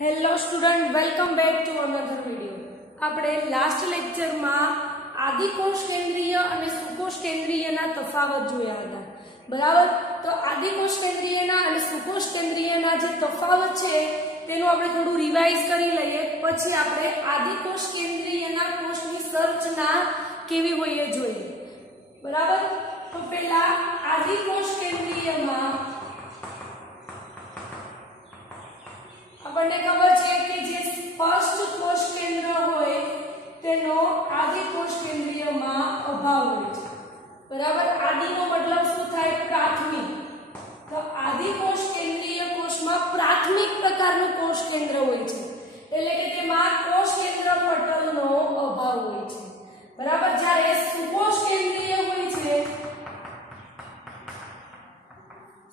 Hello student, welcome back to another video. આપણે last લેક્ચરમાં આદિકોષ કેન્દ્રીય અને સુકોષ કેન્દ્રીયના તફાવત જોયા હતા, બરાબર। તો આદિકોષ કેન્દ્રીયના અને સુકોષ કેન્દ્રીયના જે તફાવત છે તેનું આપણે થોડું રિવાઇઝ કરી લઈએ, પછી આપણે આદિકોષ કેન્દ્રીયના કોષની સંરચના કેવી હોય એ જોઈએ, બરાબર। તો પહેલા આદિકોષ કેન્દ્રીયમાં આપણને ખબર છે કે જે ફર્સ્ટ કોષ કેન્દ્ર હોય તેનો આદિકોષ કેન્દ્રીયમાં અભાવ હોય છે, બરાબર। આદિનો મતલબ શું થાય? પ્રાથમિક। તો આદિકોષ કેન્દ્રીય કોષમાં પ્રાથમિક પ્રકારનું કોષ કેન્દ્ર હોય છે, એટલે કે તેમાં કોષ કેન્દ્ર પટલનો અભાવ હોય છે, બરાબર। જ્યારે સુકોષ કેન્દ્રીય હોય છે,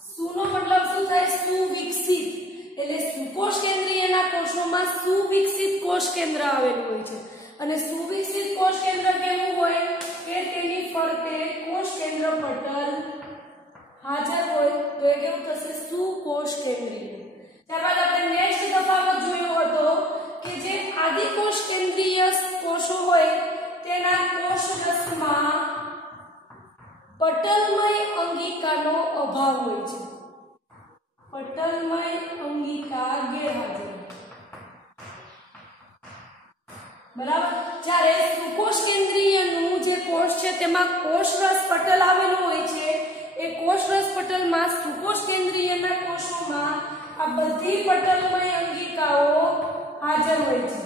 સુનો મતલબ શું થાય? સુવિકસિત। એટલે સુકોષ કેન્દ્રીયના કોષોમાં સુવિકસિત કોષ કેન્દ્ર આવેલું હોય છે, અને સુવિકસિત કોષ કેન્દ્ર કેવું હોય કે તેની ફરતે કોષ કેન્દ્ર પટલ હાજર હોય, તો એ કેવું થશે? સુકોષ કેન્દ્રીય। ત્યારબાદ આપણે નેક્સ્ટ તફાવત જોયો હતો કે જે આદિકોષ કેન્દ્રીય કોષો હોય તેના કોષરસમાં પટલમય અંગિકાનો અભાવ હોય છે, પટલમય અંગિકા ગેરહાજર, બરાબર। જ્યારે સુકોષ કેન્દ્રીયનું જે કોષ છે તેમાં કોષરસ પટલ આવેલું હોય છે, એ કોષરસ પટલમાં સુકોષ કેન્દ્રીયના કોષોમાં આ બધી પટલમય અંગિકાઓ હાજર હોય છે,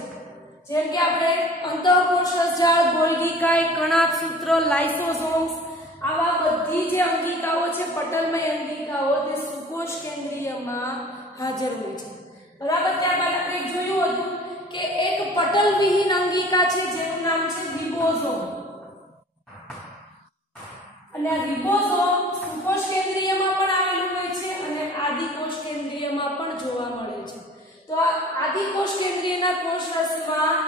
જેમ કે આપણે અંતઃકોષરસ જાળ, ગોલ્ગી કાય, કણાભ સૂત્ર, લાઇસોસોમ્સ, આવા બધી જે અંગિકાઓ છે પટલમય અંગિકાઓ તે સુકોષ કેન્દ્રીયમાં હાજર હોય છે, બરાબર। ત્યારબાદ આપણે જોયું હતું કે એક પટલવિહીન અંગિકા છે જેનું નામ છે રિબોઝોમ, અને આ રિબોઝોમ સુકોષ કેન્દ્રીયમાં પણ આવેલું હોય છે અને આદિકોષ કેન્દ્રીયમાં પણ જોવા મળે છે। તો આ આદિકોષ કેન્દ્રીયના કોષરસમાં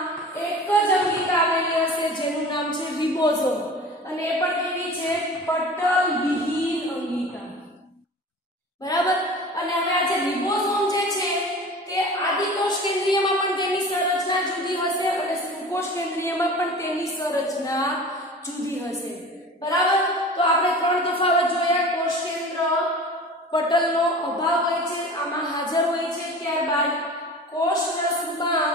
એક જ અંગિકા આવેલી હશે જેનું નામ છે રિબોઝોમ, અને એ પણ કેવી છે? પટલવિહીન અંગિકા, બરાબર। અને હવે આ જે રિબોઝોમ જે છે તે આદિકોષ કેન્દ્રીયમાં પણ તેની સંરચના જુદી હશે અને સુકોષ કેન્દ્રીયમાં પણ તેની સંરચના જુદી હશે, બરાબર। તો આપણે ત્રણ તફાવત જોયા। કોષ કેન્દ્ર પટલનો અભાવ હોય છે, આમાં હાજર હોય છે। ત્યારબાદ કોષરસમાં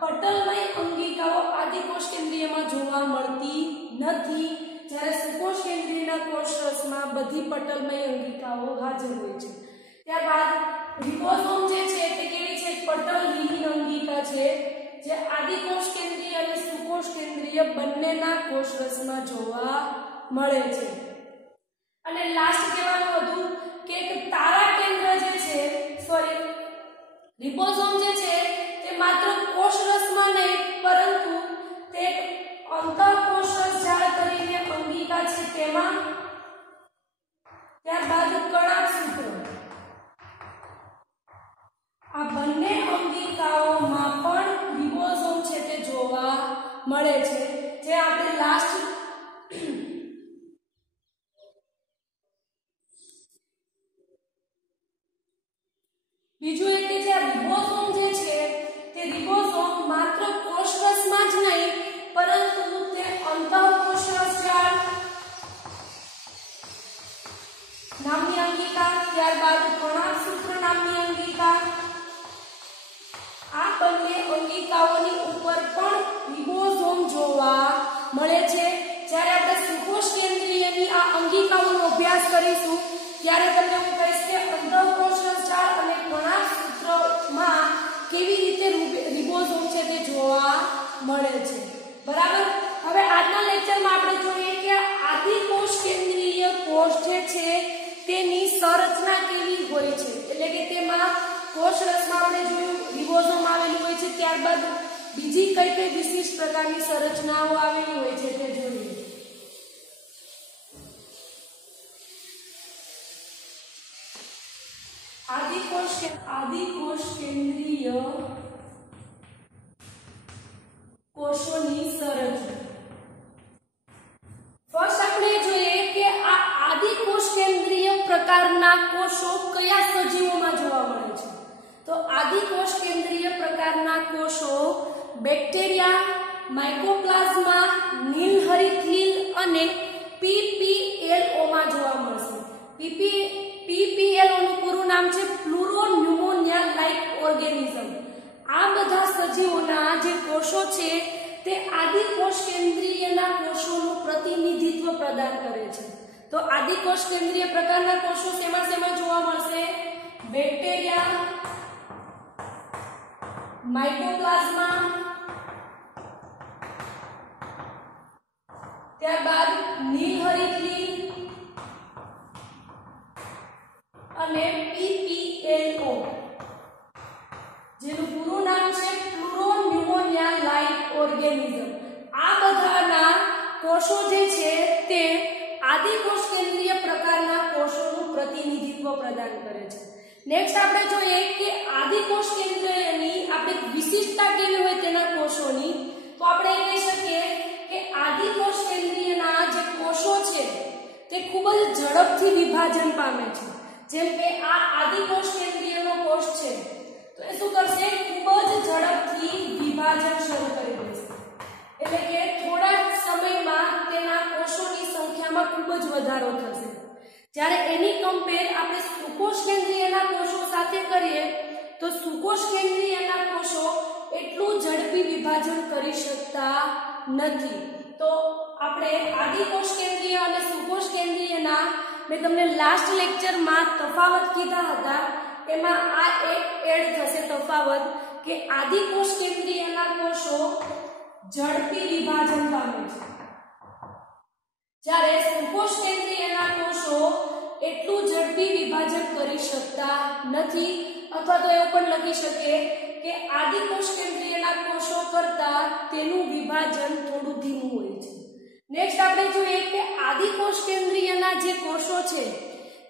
પટલમય અંગિકાઓ આદિકોષ કેન્દ્રીયમાં જોવા મળતી નથી, જ્યારે સુકોષ કેન્દ્રીયના કોષરસમાં બધી પટલમય અંગિકાઓ હાજર હોય છે। ત્યારબાદ રિબોઝોમ જે છે તે કેવી છે? પટલવિહીન અંગિકા છે, જે આદિકોષ કેન્દ્રીય અને સુકોષ કેન્દ્રીય બંનેના કોષરસમાં જોવા મળે છે। અને લાસ્ટ કહેવાનું હતું કે એક તારા કેન્દ્ર જે છે, રિબોઝોમ જે છે તે માત્ર કોષરસમાં નહીં પરંતુ તે અંતઃકોષરસ જાળ કરીને અંગિકા છે તેમાં, ત્યારબાદ કણાભ સૂત્ર, આ બંને અંગિકાઓમાં પણ રિબોઝોમ છે તે જોવા મળે છે, જે આપણે લાસ્ટ બીજું એ કે જે આ રિબોઝોમ જે છે તે રિબોઝોમ માત્ર કોષરસમાં જ નહીં પરંતુ તે અંતઃકોષરસ જાળ નામની અંગિકા, ત્યારબાદ કણાભ સૂત્ર નામની અંગિકા, આ બંને અંગિકાઓની ઉપર પણ રિબોઝોમ જોવા મળે છે। જ્યારે આપણે સુકોષ કેન્દ્રીયની આ અંગિકાઓનો અભ્યાસ કરીશું ત્યારે તમને હું કહીશ કે અંતઃકોષરસ જાળ અને કણાભ સૂત્રમાં કેવી રીતે રિબોઝોમ છે તે જોવા મળે છે, બરાબર। હવે આજના લેક્ચરમાં આપણે જોઈએ કે આદિકોષ કેન્દ્રીય કોષ જે છે તેની સંરચના કેવી હોય છે, એટલે કે તેમાં કોષરસમાં આપણે જોયું રિબોઝોમ આવેલું હોય છે, ત્યારબાદ બીજી કઈ કઈ વિશિષ્ટ પ્રકારની સંરચનાઓ આવેલી હોય છે તે જોઈએ। આદિકોષ કેન્દ્રીય કોષોની સંરચના ફર્સ્ટ આપણે જોઈએ કે આ આદિકોષ કેન્દ્રીય પ્રકારના કોષો કયા સજીવોમાં જોવા મળે છે। तो आदि कोष केंद्रीय प्रकारना कोषो બેક્ટેરિયા, માઇકોપ્લાઝમા, નીલહરિતલીલ અને PPLO માં જોવા મળશે. PPLO નું પૂરું નામ છે પ્લુરોન્યુમોનિયા લાઇક ઓર્ગેનિઝમ. આ બધા સજીવોના જે કોષો છે તે આદિ કોષ કેન્દ્રીયના કોષોનું પ્રતિનિધિત્વ પ્રદાન કરે છે. તો આદિ કોષ કેન્દ્રીય પ્રકારના કોષો શેમાં શેમાં જોવા મળશે? બેક્ટેરિયા, માઇકોપ્લાઝમા, ત્યારબાદ નીલહરિતલીલ અને PPLO જેનું પૂરું નામ છે પ્લુરોન્યુમોનિયા લાઇક ઓર્ગેનિઝમ. આ બધાના કોષો જે છે તે આદિ કોષ કેન્દ્રીય પ્રકારના કોષોનું પ્રતિનિધિત્વ પ્રદાન કરે છે. નેક્સ્ટ આપણે જોઈએ કે આદિ કોષ કેન્દ્રીયની આપણે વિશિષ્ટતા કેવી હોય તેના કોષોની, તો આપણે એ કહી શકીએ કે આદિ કોષ કેન્દ્રીયના જે કોષો છે તે ખૂબ જ ઝડપથી વિભાજન પામે છે. જેમ કે આ આદિ કોષ કેન્દ્રીયનો કોષ છે તો એ શું કરશે? ખૂબ જ ઝડપથી વિભાજન શરૂ કરી દેશે. એટલે કે થોડા સમયમાં તેના કોષોની સંખ્યામાં ખૂબ જ વધારો થશે. જ્યારે એની કમ્પેર આપણે સુકોષ કેન્દ્રીયના કોષો સાથે કરીએ તો સુકોષ કેન્દ્રીયના કોષો એટલું ઝડપી વિભાજન કરી શકતા નથી. તો આપણે આદિ કોષ કેન્દ્રીય અને સુકોષ કેન્દ્રીયના મેં તમને લાસ્ટ લેક્ચરમાં તફાવત કીધા હતા, એમાં આ એક એડ થશે તફાવત કે આદિ કોષ કેન્દ્રીયના કોષો ઝડપી વિભાજન પામે છે, જ્યારે સુકોષ કેન્દ્રીયના કોષો એટલું ઝડપી વિભાજન કરી શકતા નથી. અથવા તો એવું પણ લખી શકીએ કે આદિ કોષ કેન્દ્રીયના કોષો કરતા તેનું વિભાજન થોડું ધીમું હોય છે. નેક્સ્ટ આપણે જોઈએ કે આદિ કોષ કેન્દ્રીયના જે કોષો છે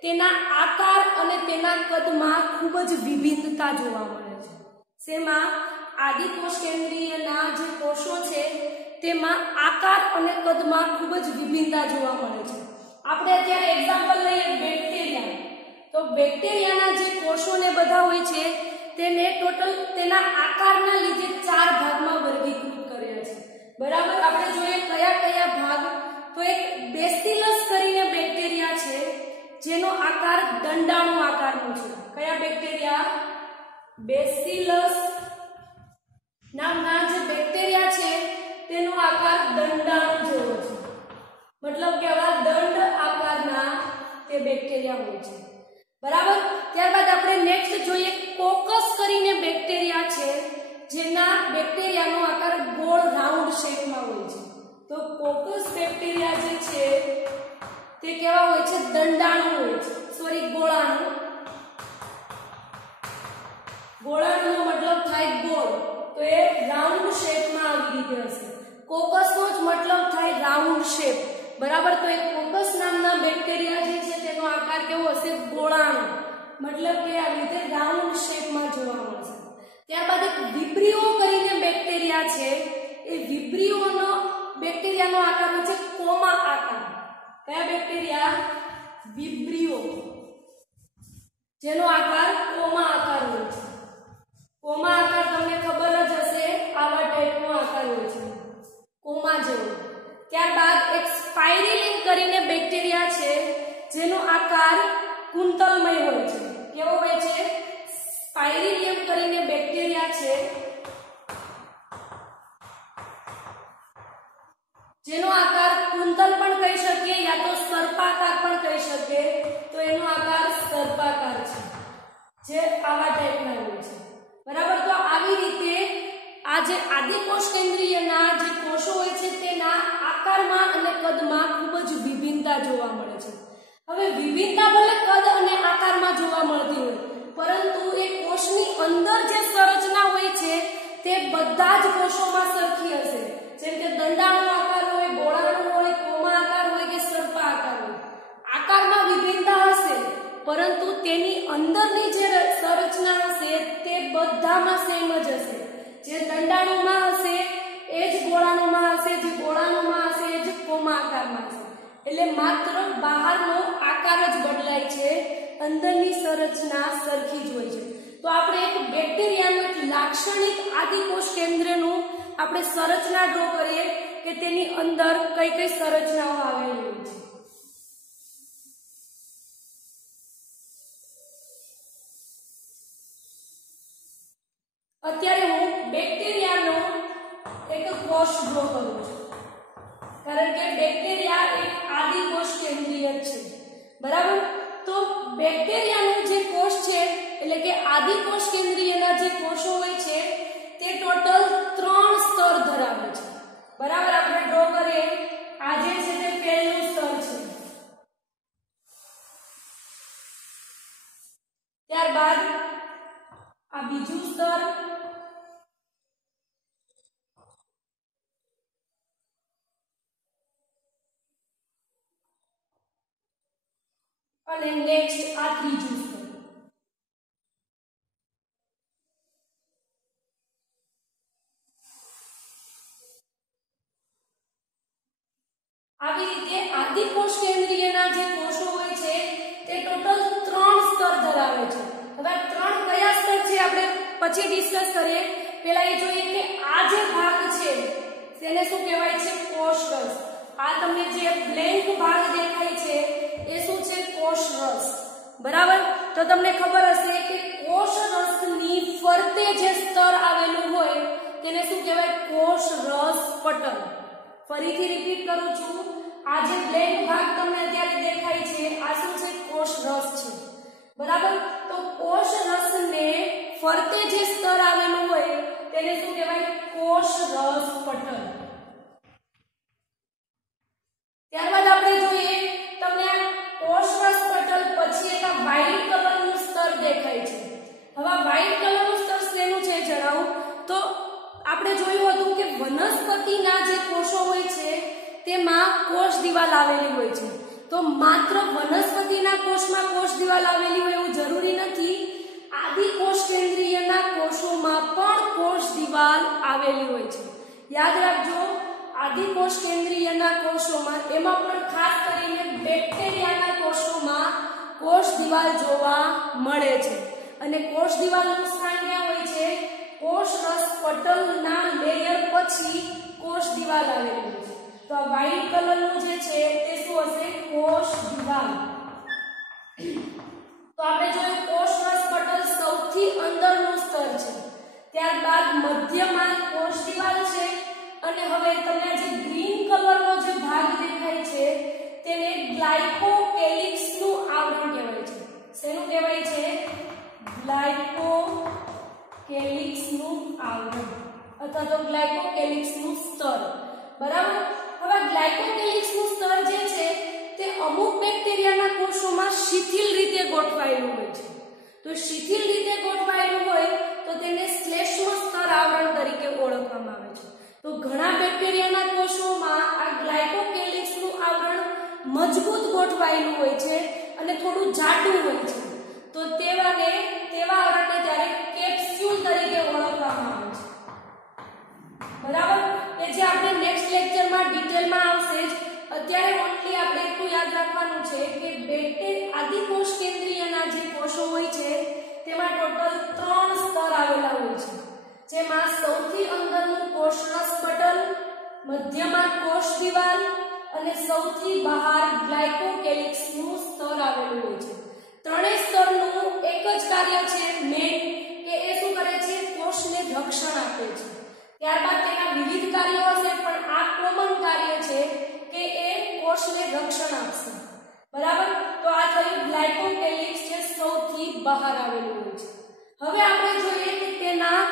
તેના આકાર અને તેના કદમાં ખૂબ જ વિભિન્નતા જોવા મળે છે. શેમાં? આદિ કોષ કેન્દ્રીયના જે કોષો છે તેમાં આકાર અને કદમાં ખૂબ જ વિભિન્નતા જોવા મળે છે. આપણે અત્યારે એક્ઝામ્પલ લઈએ બેક્ટેરિયા. તો બેક્ટેરિયાના જે કોષોને બધા હોય છે તેને ટોટલ તેના આકારના લીધે 4 ભાગમાં વર્ગીકૃત કર્યા છે. બરાબર, આપણે જોઈએ કયા કયા ભાગ. તો એક બેસિલસ કરીને બેક્ટેરિયા છે જેનો આકાર દંડાણુ આકારનો છે. કયા બેક્ટેરિયા? બેસિલસ નામના જે બેક્ટેરિયા છે તેનો આકાર દંડાણુ જેવો છે. મતલબ કે આવા દંડ આકારના તે બેક્ટેરિયા હોય છે. બરાબર. ત્યારબાદ આપણે નેક્સ્ટ જોઈએ કોકસ કરીને બેક્ટેરિયા છે જેના બેક્ટેરિયાનો આકાર ગોળ રાઉન્ડ શેપમાં હોય છે. તો કોકસ બેક્ટેરિયા જે છે તે કેવા હોય છે? દંડાણુ હોય છે. સોરી, ગોળાણુ. ગોળાણુનો મતલબ થાય ગોળ, તો એ રાઉન્ડ શેપમાં આવી રીતે હશે. કોકસનો જ મતલબ થાય રાઉન્ડ શેપ. બરાબર. તો એક કોકસ નામના બેક્ટેરિયા જે છે તેનો આકાર કેવો હશે? ગોળાણુ. મતલબ કે આ રીતે રાઉન્ડ શેપમાં જોવા મળશે. ત્યારબાદ એક વિબ્રિયો કરીને બેક્ટેરિયા છે. એ વિબ્રિયોનો બેક્ટેરિયાનો આકાર હોય છે કોમા આકાર. કયા બેક્ટેરિયા? વિબ્રિયો, જેનો આકાર કોમા આકાર હોય છે. કોમા આકાર તમને ખબર જ હશે, આવા ટાઈપનો આકાર હોય છે, કોમા જેવો. ત્યારબાદ એક સ્પાઇરિલિન કરીને બેક્ટેરિયા છે જેનો આકાર કુંતલમય હોય છે. કેવો હોય છે? સ્પાઇરિલિયમ કરીને બેક્ટેરિયા છે જેનો આકાર કુંતલ પણ કહી શકીએ યા તો સર્પાકાર પણ કહી શકીએ. તો એનો આકાર સર્પાકાર છે, જે આવા ટાઈપના હોય છે. બરાબર. તો આવી રીતે આ જે આદિ કોષ કેન્દ્રીયના જે કોષો હોય છે તેના આકારમાં અને કદમાં ખૂબ જ વિભિન્નતા જોવા મળે છે. હવે વિભિન્નતા ભલે કદ અને આકારમાં જોવા મળતી હોય, પરંતુ એ કોષની અંદર જે સંરચના હોય છે તે બધા જ કોષોમાં સરખી હશે. જેમ કે દંડાણુ આકાર હોય, ગોળાણુ હોય, કોમા આકાર હોય કે સર્પા આકાર હોય. આકારમાં વિભિન્નતા હશે પરંતુ તેની અંદરની જે સંરચના હશે તે બધામાં સેમ જ હશે. જે દંડાણુમાં હશે એ જ ગોળાણુમાં હશે, જે ગોળાણુમાં હશે એ જ કોમા આકારમાં હશે. એટલે માત્ર બહારનો આકાર જ બદલાય છે, અંદરની સંરચના સરખી જ હોય છે. તો આપણે એક બેક્ટેરિયાનું એક લાક્ષણિક આદિકોષ કેન્દ્રનું આપણે સંરચના ડ્રો કરીએ કે તેની અંદર કઈ કઈ સંરચનાઓ આવેલી હોય છે. અત્યારે હું બેક્ટેરિયાનો એક કોષ ડ્રો કરું છું, કારણ કે બેક્ટેરિયા એક આદિકોષ કેન્દ્રીય છે. બરાબર. તો બેક્ટેરિયાનો જે કોષ છે એટલે કે આદિકોષ કેન્દ્રીયના જે કોષો હોય છે તે ટોટલ 3 સ્તર ધરાવે છે. બરાબર. આપણે ડ્રો કરીએ. આ જે છે તે પહેલું સ્તર છે, ત્યારબાદ આ બીજું સ્તર, અને નેક્સ્ટ આ ત્રીજું સ્તર. આવી રીતે આદિકોષ કેન્દ્રીયના જે કોષો હોય છે તે ટોટલ 3 સ્તર ધરાવે છે. હવે 3 કયા સ્તર છે આપણે પછી ડિસ્કસ કરીએ. પહેલા એ જોઈએ કે આ જે ભાગ છે તેને શું કહેવાય છે? કોષરસ. આ તમને જે બ્લેન્ક ભાગ દેખાય છે એ શું છે? કોષરસ. બરાબર. તો તમને ખબર હશે કે કોષરસની ફરતે જે સ્તર આવેલું હોય તેને શું કહેવાય? કોષરસ પટલ. ફરીથી રિપીટ કરું છું. આ જે બ્લેન્ક ભાગ તમને અત્યારે દેખાય છે આ શું છે? કોષરસ છે. બરાબર. તો કોષરસને ફરતે જે સ્તર આવેલું હોય તેને શું કહેવાય? કોષરસ પટલ. ત્યારબાદ આપણે જોઈએ તમને કોષરસ પટલ પછી એક આ વ્હાઇટ કલરનું સ્તર દેખાય છે. હવે આ વ્હાઇટ કલરનું સ્તર શેનું છે જણાવું તો આપણે જોયું હતું કે વનસ્પતિના જે કોષો હોય છે તેમાં કોષ દિવાલ આવેલી હોય છે. તો માત્ર વનસ્પતિના કોષમાં કોષ દિવાલ આવેલી હોય એવું જરૂરી નથી. આદિકોષ કેન્દ્રીયના કોષોમાં પણ કોષ દિવાલ આવેલી હોય છે. યાદ રાખજો, આદિકોષ કેન્દ્રીયના કોષોમાં એમાં પણ ખાસ કરીને બેક્ટેરિયાના કોષોમાં કોષ દિવાલ જોવા મળે છે. અને કોષ દિવાલનું સ્થાન ક્યાં હોય છે? કોષરસ પટલના લેયર પછી કોષ દિવાલ આવેલી હોય છે. તો આ વ્હાઇટ કલરનું જે છે તે શું હશે? કોષ દિવાલ. તો આપણે જોયું કોષરસ પટલ સૌથી અંદરનું સ્તર છે, ત્યારબાદ મધ્યમાં કોષ દિવાલ છે, અને હવે તમને જે ગ્રીન કલરનો જે ભાગ દેખાય છે તેને ગ્લાયકોકેલિક્સનું આવરણ કહેવાય છે. શેનું કહેવાય છે? ગ્લાયકોકેલિક્સનું આવરણ અથવા તો ગ્લાયકોકેલિક્સનું સ્તર. બરાબર. હવે ગ્લાયકોકેલિક્સનું સ્તર જે છે તે અમુક બેક્ટેરિયાના કોષોમાં શિથિલ રીતે ગોઠવાયેલું હોય છે. તો શિથિલ રીતે ગોઠવાયેલું હોય તો તેને શ્લેષ્મ સ્તર આવરણ તરીકે ઓળખવામાં આવે છે. તો ઘણા બેક્ટેરિયાના કોષોમાં આ ગ્લાયકોકેલિક્સનું આવરણ મજબૂત ગોઠવાયેલું હોય છે અને થોડું જાડું હોય છે. તો તેવા આવરણને ત્યારે કેપ્સ્યુલ તરીકે ઓળખવામાં આવે છે. બરાબર. કે જે આપણે નેક્સ્ટ લેક્ચરમાં ડિટેલમાં આવશે જ. અત્યારે ઓન્લી આપણે એટલું યાદ રાખવાનું છે કે આદિકોષ કેન્દ્રીયના જે કોષો હોય છે તેમાં ટોટલ 3 સ્તર આવેલા હોય છે, જેમાં સૌથી અંદરનું કોષરસ પટલ, મધ્યમાં કોષ દિવાલ અને સૌથી બહાર ગ્લાયકોકેલિક્સનું સ્તર આવેલું હોય છે. ત્રણેય સ્તરનું એક જ કાર્ય છે મેન કે એ શું કરે છે? કોષને રક્ષણ આપે છે. ત્યારબાદ તેના વિવિધ કાર્યો હશે પણ આ કોમન કાર્ય છે કે એ કોષને રક્ષણ આપશે. બરાબર. તો આ થયું ગ્લાયકોકેલિક્સ જે સૌથી બહાર આવેલું હોય છે. હવે આપણે જોઈએ કે તેના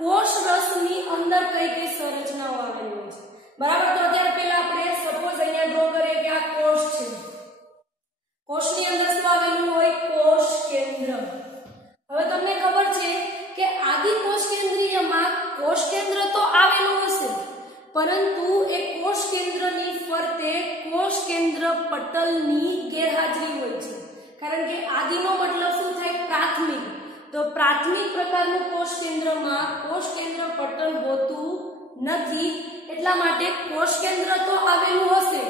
કોષરસની અંદર કઈ કઈ સંરચનાઓ આવેલી હોય છે. બરાબર. તો અત્યારે પહેલા આપણે સપોઝ અહીંયા ડ્રો કરીએ કે આ કોષ છે. કોષની અંદર શું આવેલું હોય? કોષ કેન્દ્ર. હવે તમને ખબર છે કે આદિકોષ કેન્દ્રીયમાં કોષ કેન્દ્ર તો આવેલું હશે, પરંતુ એ કોષ કેન્દ્રની ફરતે કોષ કેન્દ્ર પટલની ગેરહાજરી હોય છે. કારણ કે આદિનો મતલબ શું થાય? પ્રાથમિક. તો પ્રાથમિક પ્રકારનું કોષ કેન્દ્રમાં કોષ કેન્દ્ર પટલ હોતું નથી. એટલા માટે કોષ કેન્દ્ર તો આવેલું હશે,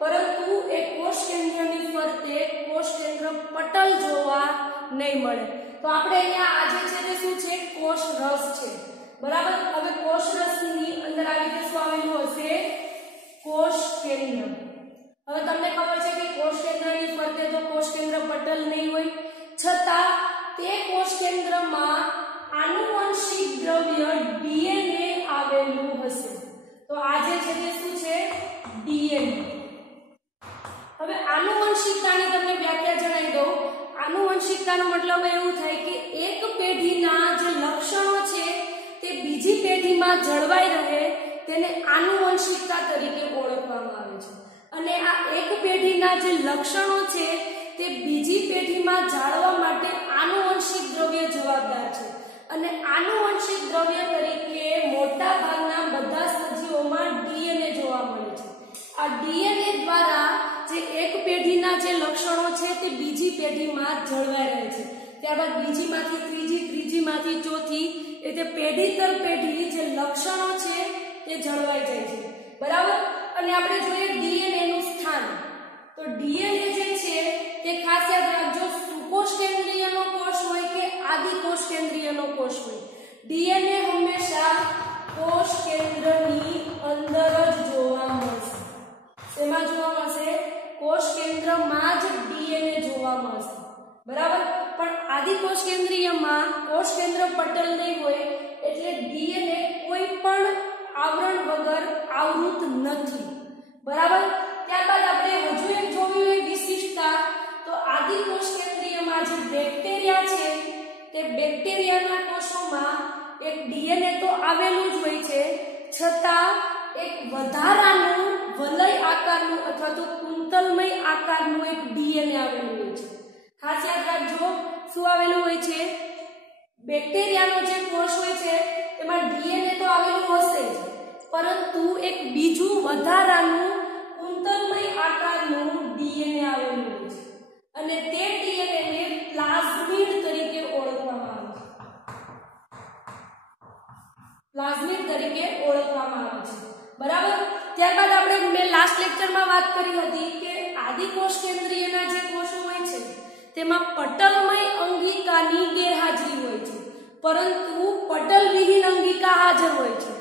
પરંતુ એ કોષ કેન્દ્રની ફરતે કોષ કેન્દ્ર પટલ જોવા નહીં મળે. તો તો આપણે અહીંયા આજે છે તે શું છે કોષ રસ છે બરાબર। હવે કોષ રસની અંદર આવી રીતે શું આવેલું હશે કોષ કેન્દ્ર। હવે તમને ખબર છે કે કોષ કેન્દ્રની ફરતે તો કોષ કેન્દ્ર પટલ નહીં હોય, છતાં તે કોષ કેન્દ્રમાં આનુવંશિક દ્રવ્ય ડીએનએ આવેલું હશે। તો આજે છે તે શું છે ડીએનએ। હવે આનુવંશિકતાની તમને વ્યાખ્યા જણાવી દઉં। આનુવંશિકતાનો મતલબ એવું થાય કે એક પેઢીના જે લક્ષણો છે તે બીજી પેઢીમાં જળવાઈ રહે તેને આનુવંશિકતા તરીકે ઓળખવામાં આવે છે। અને આ એક પેઢીના જે લક્ષણો છે તે બીજી પેઢીમાં જાળવવા માટે આનુવંશિક દ્રવ્ય જવાબદાર છે। અને આનુવંશિક દ્રવ્ય તરીકે મોટા ભાગના બધા સજીવોમાં ડીએનએ જોવા મળે છે। આ ડીએનએ દ્વારા જે એક પેઢીના જે લક્ષણો છે તે બીજી પેઢીમાં જળવાઈ રહે છે, ત્યારબાદ બીજીમાંથી ત્રીજી, ત્રીજીમાંથી ચોથી, એટલે પેઢી દર પેઢી જે લક્ષણો છે તે જળવાઈ જાય છે બરાબર। અને આપણે જોઈએ ડીએનએ નું સ્થાન, તો ડીએનએ જે છે તે ખાસ યાદ રાખજો સુકોષ કેન્દ્રીયનો કોષ હોય કે આદિકોષ કેન્દ્રીયનો કોષ હોય, ડીએનએ હંમેશા કોષ કેન્દ્રની અંદર જ જોવા મળશે। શેમાં જોવા મળશે? કોષ કેન્દ્રમાં જ ડીએનએ જોવા મળશે બરાબર। પણ આદિકોષ કેન્દ્રીયમાં કોષ કેન્દ્ર પટલ નહીં હોય એટલે ડીએનએ કોઈ પણ આવરણ વગર આવૃત નથી બરાબર। ત્યારબાદ આપણે હજુ એક જોયું એ વિશિષ્ટતા, તો આદિકોષ કેન્દ્રીયમાં જે બેક્ટેરિયા છે તે બેક્ટેરિયાના કોષોમાં એક ડીએનએ તો આવેલું જ હોય છે, છતાં એક વધારાનું વલય આકારનું અથવા તો કુંતલમય આકારનું એક ડીએનએ આવેલું હોય છે। ખાસ યાદ રાખજો શું આવેલું હોય છે? બેક્ટેરિયાનો જે કોષ હોય છે તેમાં ડીએનએ તો આવેલું હશે જ, પરંતુ એક બીજું વધારાનું કુંતલમય આકારનું ડીએનએ આવેલું હોય છે અને તે ડીએનએ ને પ્લાઝમિડ તરીકે ઓળખવામાં આવે છે। પ્લાઝમિડ તરીકે ઓળખવામાં આવે છે બરાબર। ત્યારબાદ આપણે મેં લાસ્ટ લેક્ચરમાં વાત કરી હતી કે આદિકોષ કેન્દ્રીયના જે કોષો હોય છે તેમાં પટલમય અંગિકાની ગેરહાજરી હોય છે, પરંતુ પટલવિહીન અંગિકા હાજર હોય છે।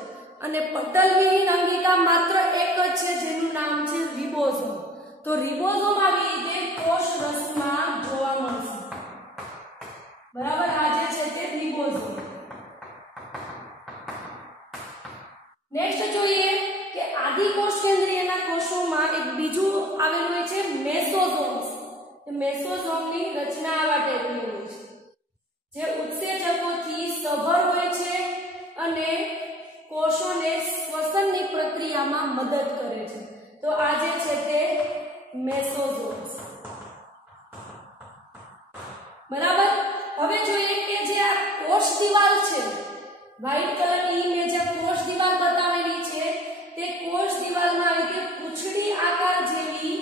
અને પટલવિહીન અંગિકા માત્ર એક જ છે જેનું નામ છે રિબોઝોમ। તો રિબોઝોમ આવી રીતે કોષ રસમાં જોવા મળશે બરાબર। આ જે છે તે રિબોઝોમ। નેક્સ્ટ જોઈએ કે આદિકોષ કેન્દ્રીયના કોષોમાં એક બીજું આવેલું હોય છે મેસોઝોમ્સ। મેસોઝોમની રચના આવા ટાઈપની હોય છે જે ઉત્સેચકોથી સભર હોય છે અને કોષોને શ્વસનની પ્રક્રિયામાં મદદ કરે છે। તો આ જે છે તે મેસોઝોમ્સ બરાબર। હવે જોઈએ કે જે આ કોષ દિવાલ છે, વ્હાઇટ કલરની ઇમેજ જે કોષ દિવાલ બતાવેલી છે તે કોષ દિવાલમાં આવી રીતે પૂંછડી આકાર જેવી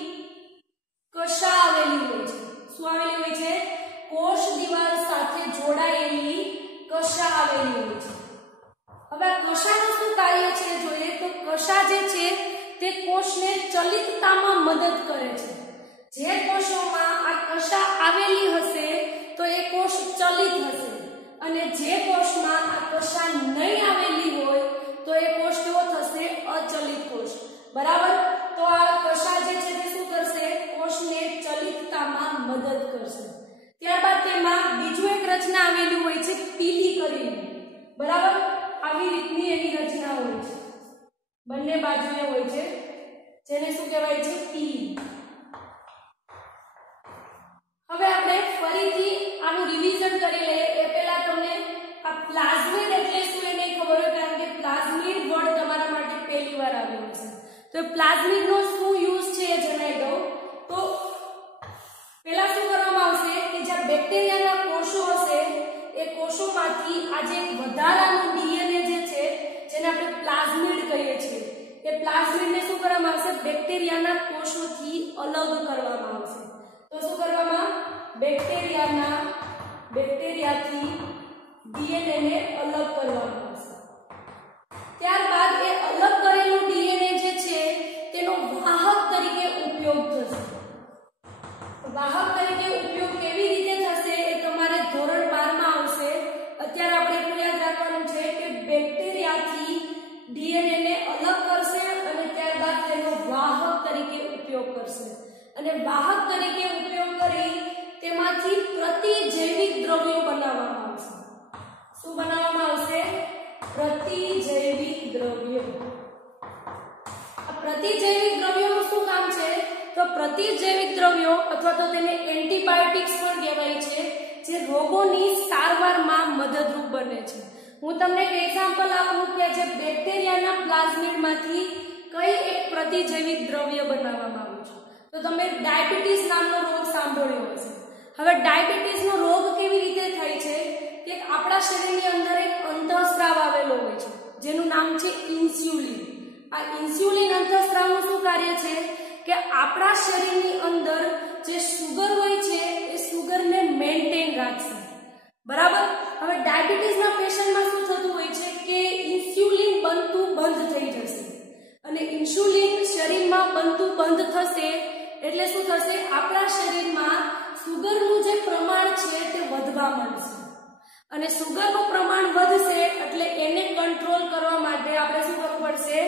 કશા આવેલી હોય છે। શું આવેલી હોય છે? કોષ દિવાલ સાથે જોડાયેલી કશા આવેલી હોય છે। હવે આ કશાનું શું કાર્ય છે જોઈએ તો કશા જે છે તે કોષને ચલિતતામાં મદદ કરે છે। જે કોષોમાં આ કશા આવેલી હશે તો એ કોષ ચલિત હશે, અને જે કોષમાં આ કશા નહીં આવેલી હોય તો એ કોષ કેવો થશે? અચલિત કોષ બરાબર। તો આ કશા જે છે તે શું કરશે? કોષને ચલિતતામાં મદદ કરશે। ત્યારબાદ તેમાં બીજું એક રચના આવેલી હોય છે પીલી કરીને બરાબર। આવી રીતની એની રચના હોય છે, બંને બાજુએ હોય છે, જેને શું કહેવાય છે? પીલી। હવે આપણે ફરીથી આનું રિવિઝન કરી લઈએ એ પહેલા તમને આ પ્લાઝમિડ એટલે શું એ નહીં ખબર હોય, કારણ કે પ્લાઝમિડ વર્ડ તમારા માટે પહેલી વાર આવ્યો છે। તો પ્લાઝમિડનો શું યુઝ છે એ જણાવી દઉં। તો પહેલા શું કરવામાં આવશે કે જ્યાં બેક્ટેરિયાના કોષો હશે એ કોષોમાંથી આજે વધારાનું ડીએનએ જે છે જેને આપણે પ્લાઝમિડ કહીએ છીએ એ પ્લાઝમિડને શું કરવામાં આવશે? બેક્ટેરિયાના કોષોથી અલગ કરવામાં આવશે। તો શું કરવામાં? બેક્ટેરિયાથી ડીએનએ ને અલગ કરવામાં આવશે। ત્યારબાદ એ અલગ કરેલું ડીએનએ જે છે તેનો વાહક તરીકે ઉપયોગ થશે। વાહક તરીકે ઉપયોગ કેવી રીતે થશે એ તમારે ધોરણ 12 તેમાંથી પ્રતિજૈવિક દ્રવ્યો બનાવવામાં આવશે. શું બનાવવામાં આવશે? પ્રતિજૈવિક દ્રવ્યો. આ પ્રતિજૈવિક દ્રવ્યોનું શું કામ છે? તો પ્રતિજૈવિક દ્રવ્યો અથવા તો તેને એન્ટીબાયોટિક્સ પણ કહેવાય છે, જે રોગોની સારવારમાં મદદરૂપ બને છે. હું તમને એક એક્ઝામ્પલ આપું કે જે બેક્ટેરિયાના પ્લાઝમિડમાંથી કઈ એક પ્રતિજૈવિક દ્રવ્ય બનાવવામાં આવ્યું છે. તો તમે ડાયાબિટીસ નામનો રોગ સાંભળ્યો હશે. હવે ડાયાબિટીસનો રોગ કેવી રીતે થાય છે કે આપણા શરીરની અંદર એક અંતઃસ્ત્રાવ આવેલો હોય છે જેનું નામ છે ઇન્સ્યુલિન. આ ઇન્સ્યુલિન અંતઃસ્ત્રાવનું શું કાર્ય છે કે આપણા શરીરની અંદર જે સુગર હોય છે એ સુગરને મેન્ટેન રાખશે. બરાબર. હવે ડાયાબિટીસના પેશન્ટમાં શું થતું હોય છે કે ઇન્સ્યુલિન બનતું બંધ થઈ જશે, અને ઇન્સ્યુલિન શરીરમાં બનતું બંધ થશે એટલે શું થશે? આપણા શરીરમાં સુગરનું જે પ્રમાણ છે તે વધવા માંડશે, અને સુગરનું પ્રમાણ વધશે એટલે એને કંટ્રોલ કરવા માટે આપણે શું કરવું પડશે?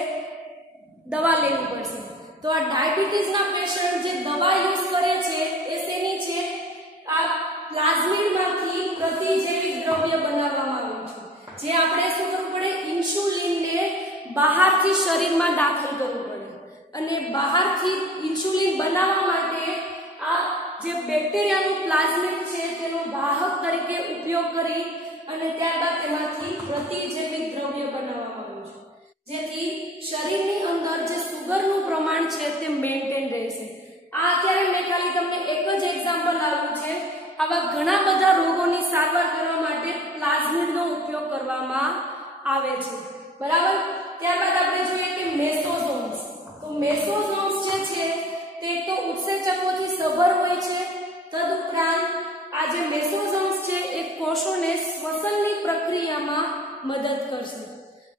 દવા લેવી પડશે. તો આ ડાયાબિટીસના પેશન્ટ જે દવા યુઝ કરે છે એ શેની છે? આ પ્લાઝમિડમાંથી પ્રતિજૈવિક દ્રવ્ય બનાવવામાં આવ્યું છે, જે આપણે શું કરવું પડે? ઇન્સ્યુલિનને બહારથી શરીરમાં દાખલ કરવું પડે, અને બહારથી ઇન્સ્યુલિન બનાવવા માટે આ જે બેક્ટેરિયાનું પ્લાઝમિડ છે તેનો વાહક તરીકે ઉપયોગ કરી અને ત્યારબાદ તેમાંથી પ્રતિજૈવિક દ્રવ્ય બનાવવામાં આવ્યું છે, જેથી શરીરની અંદર જે સુગરનું પ્રમાણ છે તે મેન્ટેન રહેશે. આ અત્યારે મેં ખાલી તમને એક જ એક્ઝામ્પલ આપ્યું છે. આવા ઘણા બધા રોગોની સારવાર કરવા માટે પ્લાઝમિડનો ઉપયોગ કરવામાં આવે છે. બરાબર. ત્યારબાદ આપણે જોઈએ કે મેસોઝોમ્સ. તો મેસોઝોમ્સ જે છે તે તો ઉત્સેચકોથી સભર હોય છે. તદુપરાંત આ જે મેસોઝોમ્સ છે એ કોષોને શ્વસનની પ્રક્રિયામાં મદદ કરશે.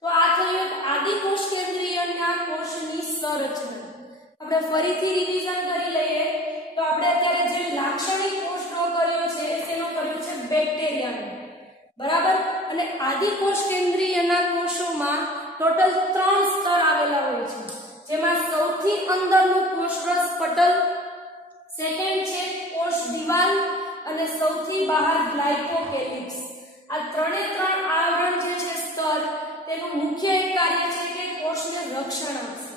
તો આ થયું એક આદિકોષ કેન્દ્રીયના કોષની સંરચના. આપણે ફરીથી રિવિઝન કરી લઈએ તો આપણે અત્યારે જે લાક્ષણિક કોષ ડ્રો કર્યો છે એ તેનો કર્યો છે બેક્ટેરિયાનો. બરાબર. અને આદિકોષ કેન્દ્રીયના કોષોમાં ટોટલ 3 સ્તર આવેલા હોય છે, જેમાં સૌથી અંદરનું કોષરસ પટલ, સેકન્ડ છે કોષ દિવાલ, અને સૌથી બહાર ગ્લાયકોકેલિક્સ. આ ત્રણે ત્રણ આવરણ જે છે સ્તર, તેનું મુખ્ય એક કાર્ય છે કે કોષને રક્ષણ આપશે.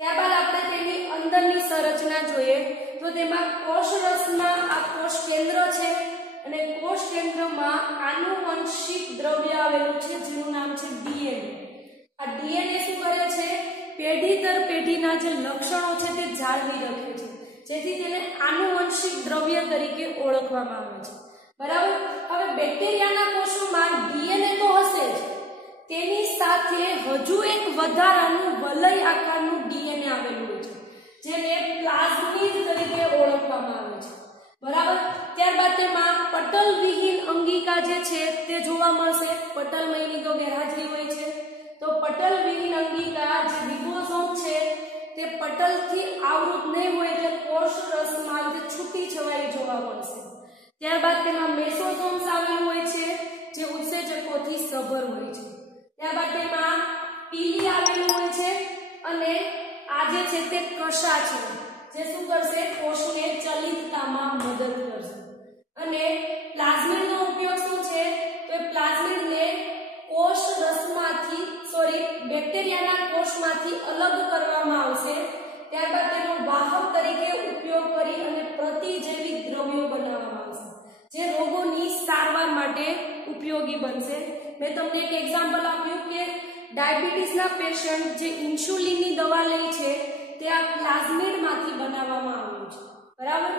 ત્યારબાદ આપણે તેની અંદરની સંરચના જોઈએ તો તેમાં કોષરસમાં આ કોષ કેન્દ્ર છે, અને કોષ કેન્દ્રમાં આનુવંશિક દ્રવ્ય આવેલું છે જેનું નામ છે ડીએનએ. આ ડીએનએ શું કરે છે? પેઢી દર પેઢીના જે લક્ષણો છે તે જાળવી રાખે છે, જેથી તેને આનુવંશિક દ્રવ્ય તરીકે ઓળખવામાં આવે છે. બરાબર. હવે બેક્ટેરિયાના કોષોમાં ડીએનએ તો હશે જ, તેની સાથે હજુ એક વધારાનું વલય આકારનું ડીએનએ આવેલું હોય છે, જેને પ્લાઝમિડ તરીકે ઓળખવામાં આવે છે. બરાબર. ત્યારબાદ તેમાં પટલ વિહીન અંગિકા જે છે તે જોવા મળશે. પટલમયની તો ગેરહાજરી હોય છે, તો પટલ વિહીન અંગિકા જે રિબોઝોમ છે તે પટલથી આવૃત નહીં હોય એટલે કોષરસમાં જે છૂટી છવાઈ જોવા મળશે. ત્યારબાદ તેમાં મેસોઝોમ્સ આવેલું હોય છે જે ઉત્સેચકોથી સભર હોય છે. ત્યારબાદ તેમાં પીલી આવેલું હોય છે, અને આ જે છે તે કશા છે જે શું કરશે? કોષને ચલિતતામાં મદદ કરશે. અને પ્લાઝમિડનો ઉપયોગ શું છે? તો પ્લાઝમિડને બેક્ટેરિયાના કોષમાંથી અલગ કરવામાં આવશે. ત્યારબાદ તેનો વાહક તરીકે ઉપયોગ કરી અને પ્રતિજૈવિક દ્રવ્યો બનાવવામાં આવશે, જે રોગોની સારવાર માટે ઉપયોગી બનશે. મેં તમને એક એક્ઝામ્પલ આપ્યું કે ડાયાબિટીસના પેશન્ટ જે ઇન્સ્યુલિનની દવા લે છે તે આ પ્લાઝમિડમાંથી બનાવવામાં આવ્યું છે. બરાબર.